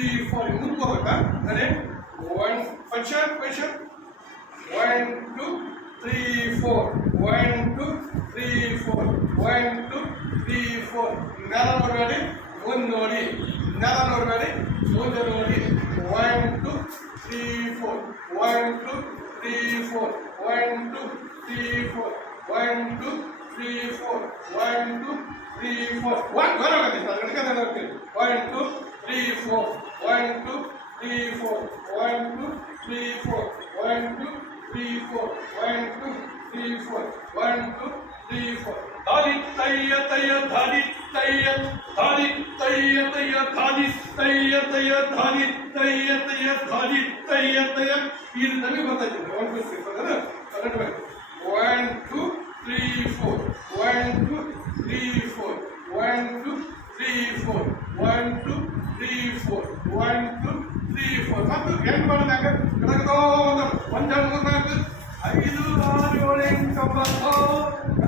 3 4 ಮುಂದೆ ಬರಬೇಕಾ ನೋಡಿ 1 ಪಂಚರ್ 1 2 3 4 1 2 3 4 1 2 3 4 ನೆಲ ನೋಡಬೇಡಿ ಮುಂದೆ ನೋಡಿ ನೆಲ ನೋಡಬೇಡಿ ಮುಂದೆ ನೋಡಿ 1 2 3 4 1 2 3 4 1 2 3 4 1 2 3 4 1 2 3 4 1 ಬರೋದಿಲ್ಲ ಅದಕ್ಕೆ ನೋಡ್ತೀನಿ 1 2 3 4 1 2 3 4 1 2 3 4 1 2 3 4 1 2 3 4 1 2 3 4 ಧಾಲಿ ತಯ್ಯ ತಯ್ಯ ಧಾಲಿ ತಯ್ಯ ಧಾಲಿ ತಯ್ಯ ತಯ್ಯ ಧಾಲಿ ತಯ್ಯ ತಯ್ಯ ಧಾಲಿ ತಯ್ಯ ತಯ್ಯ ಧಾಲಿ ತಯ್ಯ ತಯ್ಯ ಇದು ನಮಗೆ ಗೊತ್ತಾಯ್ತು 1 2 3 4 1 2 3 4 1 2 3 4 1 2 3 4 1 2 3 4 1 2 3 4 ಮತ್ತು ಹೆಂಗ್ ಮಾಡಿದಾಗ ಒಂದು 1 2 3 4 5 6 7 8 9